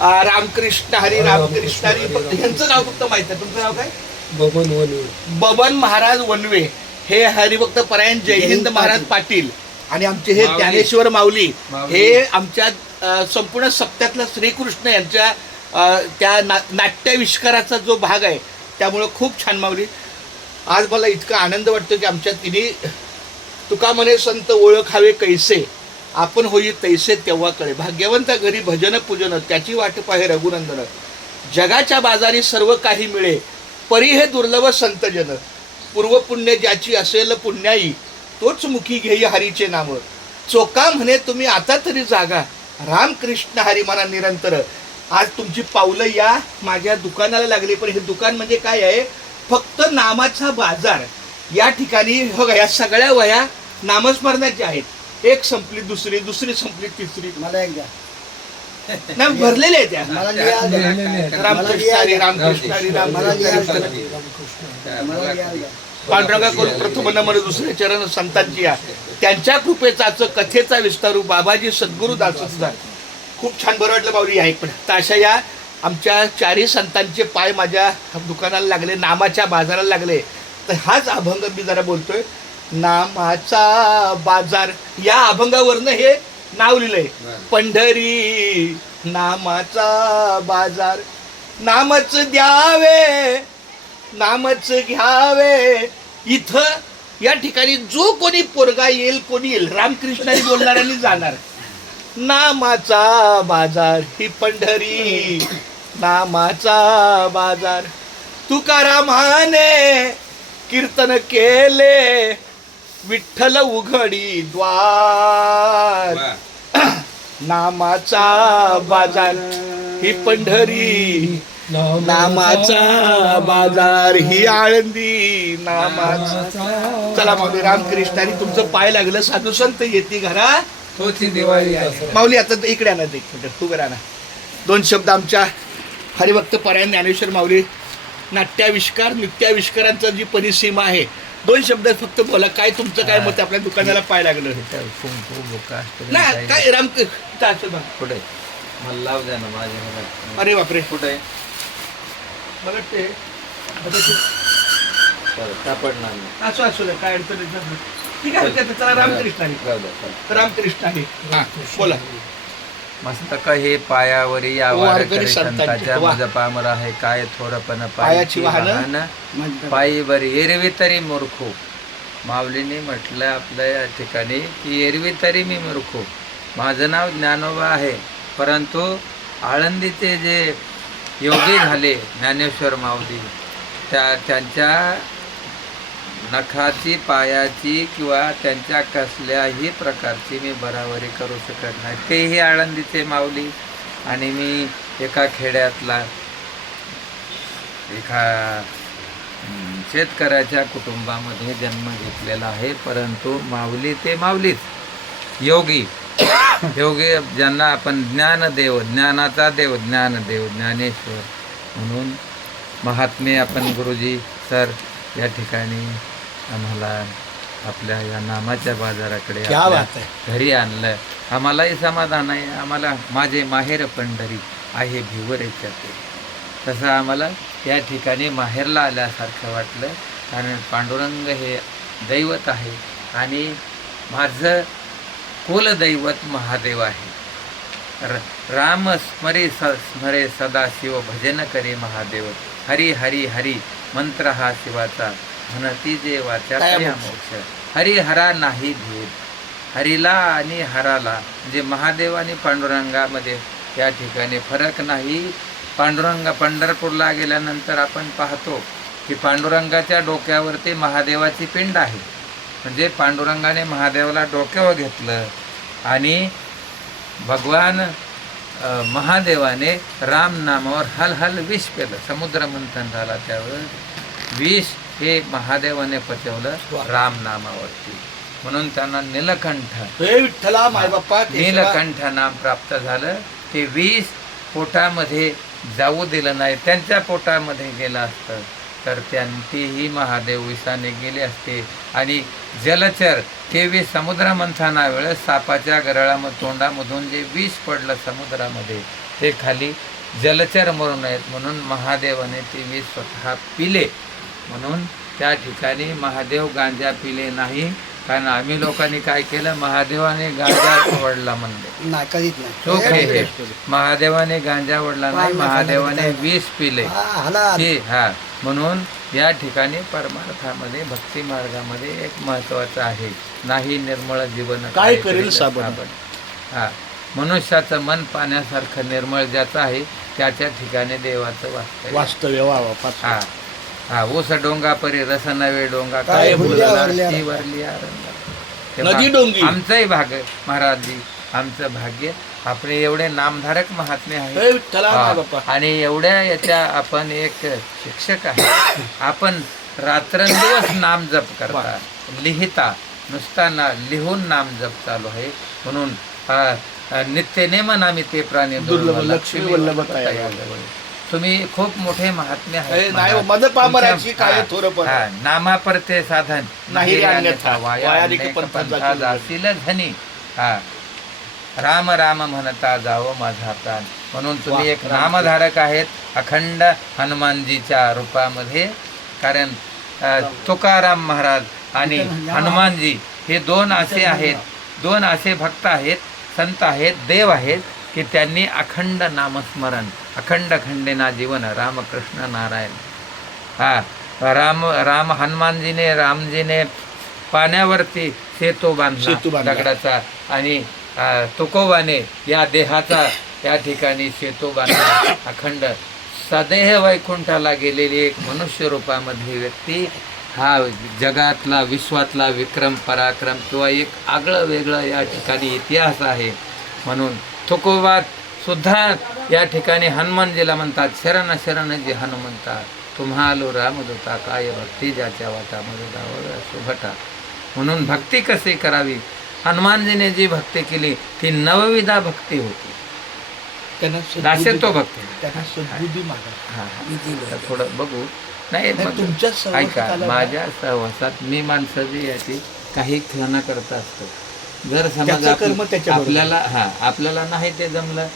रामकृष्ण हरी रामकृष्ण हरी यांचं नाव फक्त माहित आहे. तुमचं नाव काय? बबन वनवे. बबन महाराज वनवे हे हरिभक्त परायण जयहिंद महाराज पाटील आणि आमचे हे ज्ञानेश्वर माऊली हे आमच्या संपूर्ण सप्त्यातला श्रीकृष्ण यांच्या त्या नाट्याविष्काराचा जो भाग आहे. त्यामुळं खूप छान माऊली. आज मला इतका आनंद वाटतो की आमच्या तिने तुका म्हणे संत ओळखावे कैसे आपण होई तैसे तेव्हा कळे. भाग्यवंत घरी भजन पूजन त्याची वाट पाहे रघुनंदन. जगाच्या बाजारी सर्व काही मिळे परी हे दुर्लभ संतजन. पूर्वपुण्य ज्याची असेल पुण्याई तोच मुखी घेई हरीचे नाम. चोका म्हणे तुम्ही आता तरी जागा रामकृष्ण हरी म्हणा निरंतर. आज तुमची पावलं या माझ्या दुकानाला लागली. पण हे दुकान म्हणजे काय आहे? फक्त नामाचा बाजार. या ठिकाणी बघा या सगळ्या वह्या नामस्मरणाच्या आहेत. एक संपली दुसरी, दुसरी संपली तिसरी. मला एक द्या. नाही भरलेले आहेत त्या. रामकृष्ण हरी रामकृष्ण हरी पांडुरंगा करून प्रथम नमन दुसरे चरण संतांची या त्यांच्या कृपेचाच कथेचा विस्तारू बाबाजी सद्गुरू दासोदा. खूप छान बरं वाटलं माऊली. आहे पण तर अशा या आमच्या चारही संतांचे पाय माझ्या दुकानाला लागले, नामाच्या बाजाराला लागले. तर हाच अभंग मी जरा बोलतोय. नामाचा बाजार या अभंगावरनं हे नाव लिहिलंय. पंढरी नामाचा बाजार. नामच द्यावे नामच घ्यावे. इथं या ठिकाणी जो कोणी पोरगा येईल कोणी येईल रामकृष्णाने बोलणार आणि जाणार. नामाचा बाजार ही पंढरी नामाचा बाजार. तुकारामाने कीर्तन केले विठ्ठल उघडी द्वार. नामाचा बाजार ही पंढरी नामाचा बाजार ही आळंदी नामाचा. चला माऊली रामकृष्ण आणि तुमचं पाय लागलं. साधू संत येते घरा दिवाळी. माऊली आता इकडे आणा एक मिनिट उभं राहणार. दोन शब्द आमच्या हरिभक्त परायण ज्ञानेश्वर माऊली नाट्याविष्कार नृत्याविष्कारांचा जी परिसीमा आहे. दोन शब्द फक्त बोला. काय तुमचं काय मत? आपल्या दुकानाला पाय लागलं ना काय राम कुठे मला लाव द्या ना माझ्या. अरे बापरे कुठे मला वाटते सापडणार नाही. असं असू द्या काय अडचण नाही. ठीक आहे चला रामकृष्ण आहे रामकृष्ण आहे. बोला. मस्तक हे पायावरी या वारकरी संतांच्या मज पामर आहे काय थोडपण पायाची वाहन पायीवरी एरवी तरी मूर्खो. माऊलीने म्हटलं आपल्या या ठिकाणी की एरवी तरी मी मूर्खो. माझं नाव ज्ञानोबा आहे परंतु आळंदीचे जे योगी झाले ज्ञानेश्वर माऊली त्यांच्या नखाची पायाची किंवा त्यांच्या कसल्याही प्रकारची मी बराबरी करू शकत नाही. तेही आळंदीचे माऊली आणि मी एका खेड्यातला एका शेतकऱ्याच्या कुटुंबामध्ये जन्म घेतलेला आहे. परंतु माऊली ते माऊलीच. योगी योगी ज्यांना आपण ज्ञानदेव ज्ञानाचा देव ज्ञानदेव ज्ञानेश्वर म्हणून महात्मे आपण गुरुजी सर या ठिकाणी आम्हाला आपल्या या नामाच्या बाजाराकडे घरी आणलं. आम्हालाही समाधान आहे. आम्हाला माझे माहेर पंढरी आहे भिवरेच्या ते. तसं आम्हाला या ठिकाणी माहेरला आल्यासारखं वाटलं. कारण पांडुरंग हे दैवत आहे आणि माझं कुलदैवत महादेव आहे. राम स्मरे सदाशिव भजन करे महादेव. हरी हरी हरी मंत्र हा शिवाचा म्हणती जे वाचा मोक्ष. हरिहरा नाही भेद. हरीला आणि हराला म्हणजे महादेव आणि पांडुरंगामध्ये या ठिकाणी फरक नाही. पंढरपूरला गेल्यानंतर आपण पाहतो की पांडुरंगाच्या डोक्यावरती महादेवाची पिंड आहे. म्हणजे पांडुरंगाने महादेवाला डोक्यावर घेतलं आणि भगवान महादेवाने राम नामावर हल विष पेलं. समुद्र मंथन झाला त्यावर विष हे महादेवाने पचवलं राम नामावरती. म्हणून त्यांना नीलकंठ नीलकंठ नाम प्राप्त झालं. ते विष पोटामध्ये जाऊ दिलं नाही. त्यांच्या पोटामध्ये गेलं असतं तर त्यांचीही महादेव विषाने गेले असते. आणि जलचर ते विष समुद्र मंथना वेळेस सापाच्या गरळामध्ये तोंडामधून जे विष पडलं समुद्रामध्ये ते खाली जलचर मरू नयेत म्हणून महादेवाने ती विष स्वतः पिले. म्हणून त्या ठिकाणी महादेव गांजा पिले नाही, कारण आम्ही लोकांनी काय केलं, महादेवाने गांजा ओढला म्हणले. नाही कधीच नाही. चूक आहे हे. महादेवाने गांजा ओढला नाही, महादेवाने विष पिले. हा म्हणून या ठिकाणी परमार्थामध्ये भक्ती मार्गामध्ये एक महत्वाचं आहे, नाही निर्मळ जीवन काय करेल साबण. हा मनुष्याचं मन पाण्यासारखं निर्मळ ज्याचं आहे त्याच्या ठिकाणी देवाचं वास्तव्य हा हा ऊस डोंगा परी रस नवे डोंगा काय बोलला ती वरली आरंगा. नदी डोंगी आमचंही भाग्य महाराजजी, आमचं भाग्य आपण एवढे नामधारक महात्मे आहे आणि एवढ्या याच्या आपण एक शिक्षक आहे. आपण रात्रंदिवस नाम जप करता, लिहिता, नुसता लिहून नाम जप चालू आहे. म्हणून नित्य नेमन आम्ही ते प्राणी लक्ष्मी वल्लभ. तुम्ही खूप मोठे महात्मे आहे. नामापरते साधन नाही धनी. हा राम राम म्हणता जावं माझा प्राण. म्हणून तुम्ही एक नामधारक आहेत अखंड हनुमानजीच्या रूपामध्ये. कारण तुकाराम महाराज आणि हनुमानजी हे दोन असे आहेत, दोन असे भक्त आहेत, संत आहेत, देव आहेत की त्यांनी अखंड नामस्मरण, अखंड खंडेना जीवन, रामकृष्ण नारायण. हा राम हनुमानजीने, रामजीने पाण्यावरती सेतू बांधला दगडाचा आणि तुकोबाने या देहाचा या ठिकाणी सेतू बांधला. अखंड सदेह वैकुंठाला गेलेली एक मनुष्य रूपामध्ये व्यक्ती हा जगातला, विश्वातला विक्रम, पराक्रम किंवा एक आगळं वेगळं या ठिकाणी इतिहास आहे. म्हणून तुकोबात सुद्धा या ठिकाणी हनुमानजीला म्हणतात, शरण शरण जी हनुमंता, तुम्हालो रामदूता काय भक्ती ज्याच्या वाटामध्ये गावळ सुभटा. म्हणून भक्ती कशी करावी, हनुमानजीने जी भक्ती केली ती नवविधा भक्ती होती, दासत्व भक्ती. थोडं बघू नाही ऐका, माझ्या सहवासात मी माणसं जी याची काही क्षण करता असतो. जर समजा आपल्याला नाही ते जमलं